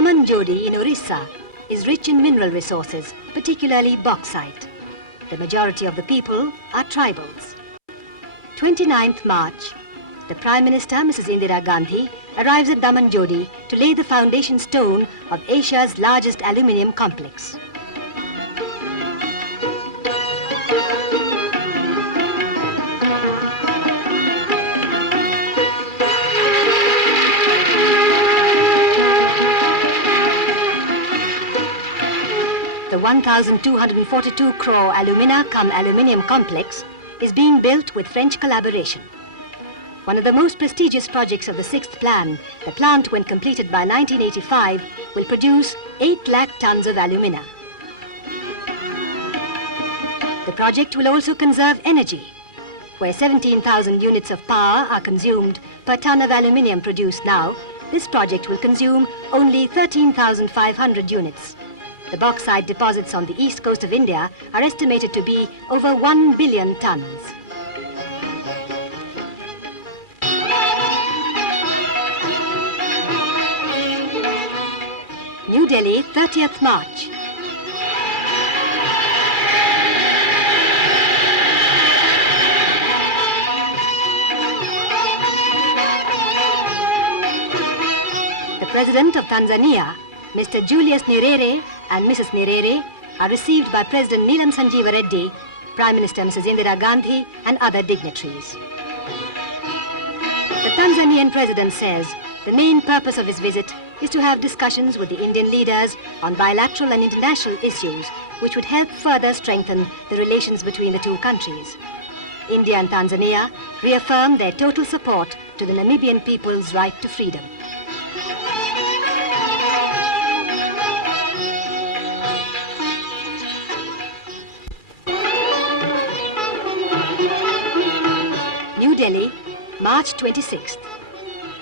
Daman Jodi in Orissa is rich in mineral resources, particularly bauxite. The majority of the people are tribals. 29th March, the Prime Minister, Mrs. Indira Gandhi, arrives at Daman Jodi to lay the foundation stone of Asia's largest aluminium complex. The 1,242 crore alumina-cum-aluminium complex is being built with French collaboration. One of the most prestigious projects of the 6th plan, the plant, when completed by 1985, will produce 8 lakh tons of alumina. The project will also conserve energy. Where 17,000 units of power are consumed per ton of aluminium produced now, this project will consume only 13,500 units. The bauxite deposits on the east coast of India are estimated to be over 1 billion tons. New Delhi, 30th March. The President of Tanzania, Mr. Julius Nyerere and Mrs. Nyerere, are received by President Neelam Sanjeeva Reddy, Prime Minister Mrs. Indira Gandhi and other dignitaries. The Tanzanian President says the main purpose of his visit is to have discussions with the Indian leaders on bilateral and international issues which would help further strengthen the relations between the two countries. India and Tanzania reaffirm their total support to the Namibian people's right to freedom. New Delhi, March 26th.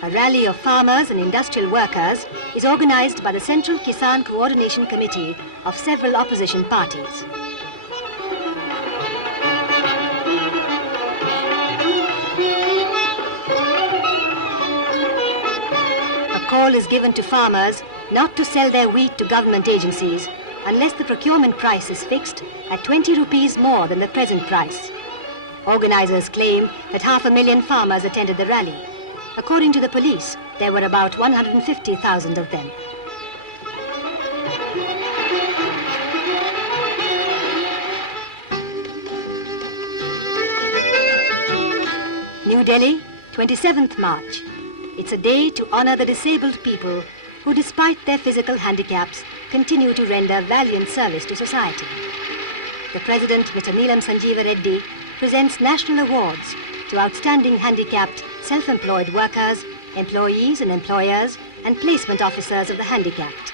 A rally of farmers and industrial workers is organized by the Central Kisan Coordination Committee of several opposition parties. A call is given to farmers not to sell their wheat to government agencies unless the procurement price is fixed at 20 rupees more than the present price. Organizers claim that 500,000 farmers attended the rally. According to the police, there were about 150,000 of them. New Delhi, 27th March. It's a day to honor the disabled people who, despite their physical handicaps, continue to render valiant service to society. The President, Mr. Neelam Sanjeeva Reddy, presents national awards to outstanding handicapped, self-employed workers, employees and employers, and placement officers of the handicapped.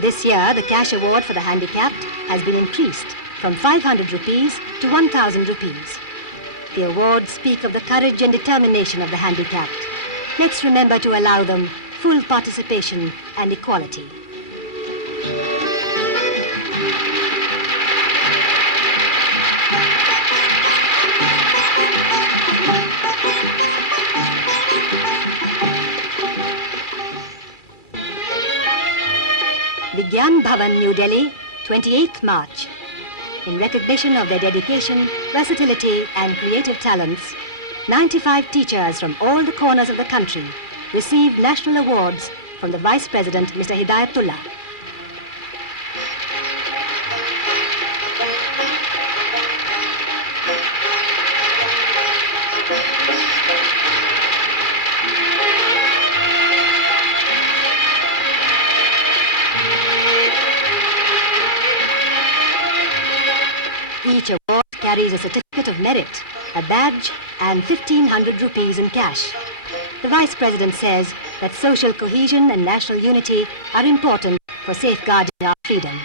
This year, the cash award for the handicapped has been increased from 500 rupees to 1,000 rupees. The awards speak of the courage and determination of the handicapped. Let's remember to allow them full participation and equality. Vigyan Bhavan, New Delhi, 28th March. In recognition of their dedication, versatility and creative talents, 95 teachers from all the corners of the country received national awards from the Vice President, Mr. Hidayatullah. Each award carries a certificate of merit, a badge, and 1,500 rupees in cash. The Vice President says that social cohesion and national unity are important for safeguarding our freedom.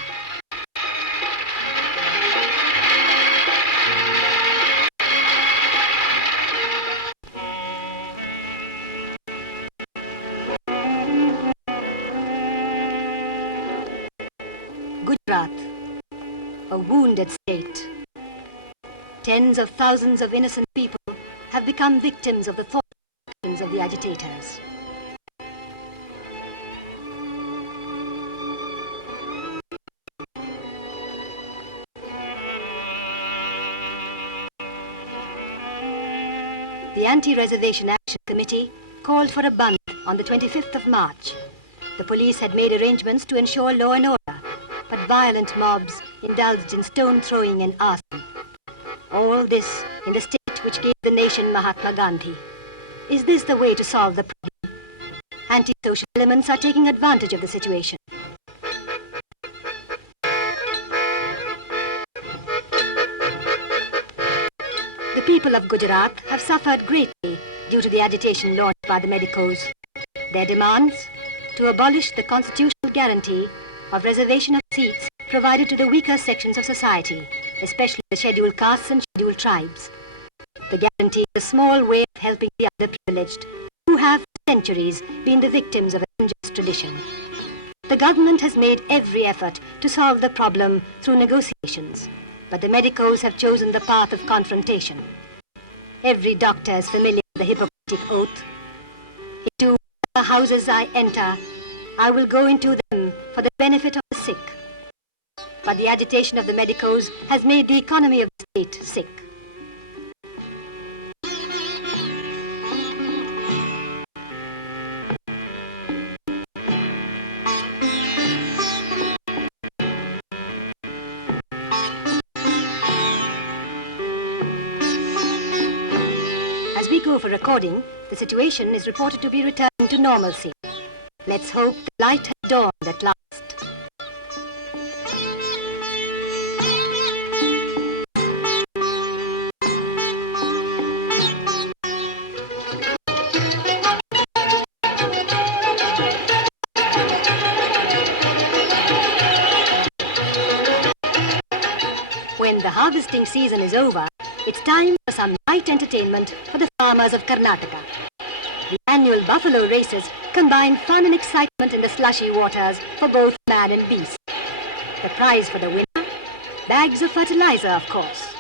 Gujarat, a wounded state. Tens of thousands of innocent people have become victims of the thought actions of the agitators. The Anti-Reservation Action Committee called for a bandh on the 25th of March. The police had made arrangements to ensure law and order, but violent mobs indulged in stone throwing and arson. All this in the state which gave the nation Mahatma Gandhi. Is this the way to solve the problem? Anti-social elements are taking advantage of the situation. The people of Gujarat have suffered greatly due to the agitation launched by the medicos. Their demands: to abolish the constitutional guarantee of reservation of seats provided to the weaker sections of society, especially the scheduled castes and scheduled tribes. The guarantee is a small way of helping the underprivileged, who have for centuries been the victims of an unjust tradition. The government has made every effort to solve the problem through negotiations, but the medicos have chosen the path of confrontation. Every doctor is familiar with the Hippocratic oath. Into the houses I enter, I will go into them for the benefit of the sick. But the agitation of the medicos has made the economy of the state sick. As we go for recording, the situation is reported to be returning to normalcy. Let's hope the light has dawned at last. When the harvesting season is over, it's time for some light entertainment for the farmers of Karnataka. The annual buffalo races combine fun and excitement in the slushy waters for both man and beast. The prize for the winner? Bags of fertilizer, of course.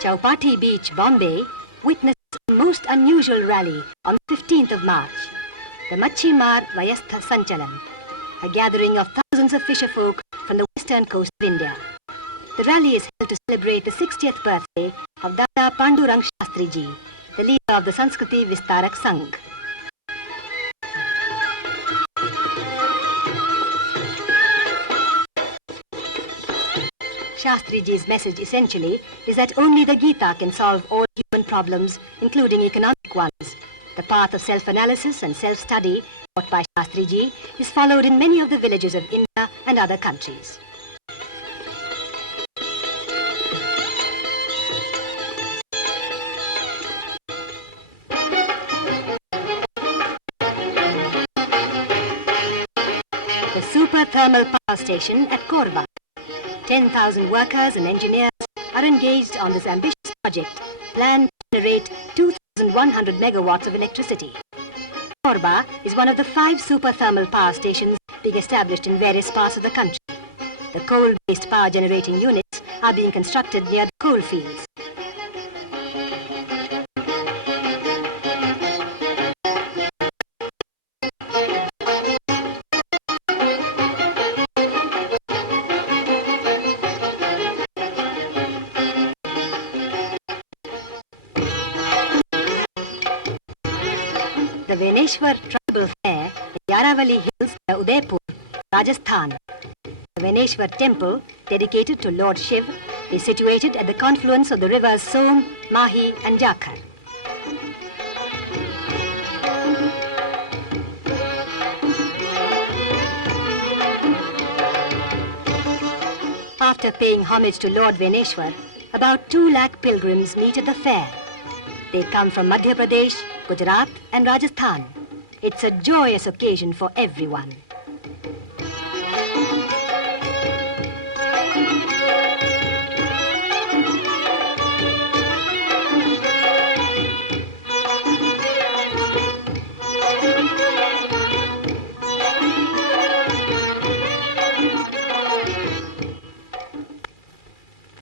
Chowpatty Beach, Bombay, witnessed a most unusual rally on the 15th of March. The Machhimar Vayastha Sanchalan, a gathering of thousands of fisherfolk from the western coast of India. The rally is held to celebrate the 60th birthday of Dada Pandurang Shastriji, the leader of the Sanskriti Vistarak Sangh. Shastriji's message essentially is that only the Gita can solve all human problems, including economic ones. The path of self-analysis and self-study taught by Shastriji is followed in many of the villages of India and other countries. The Super Thermal Power Station at Korba. 10,000 workers and engineers are engaged on this ambitious project, planned to generate 2,100 megawatts of electricity. Korba is one of the 5 super thermal power stations being established in various parts of the country. The coal-based power generating units are being constructed near the coal fields. The Veneshwar Tribal Fair in Yaravali Hills, Udaipur, Rajasthan. The Veneshwar Temple, dedicated to Lord Shiv, is situated at the confluence of the rivers Som, Mahi and Jakhar. After paying homage to Lord Veneshwar, about 2 lakh pilgrims meet at the fair. They come from Madhya Pradesh, Gujarat and Rajasthan. It's a joyous occasion for everyone.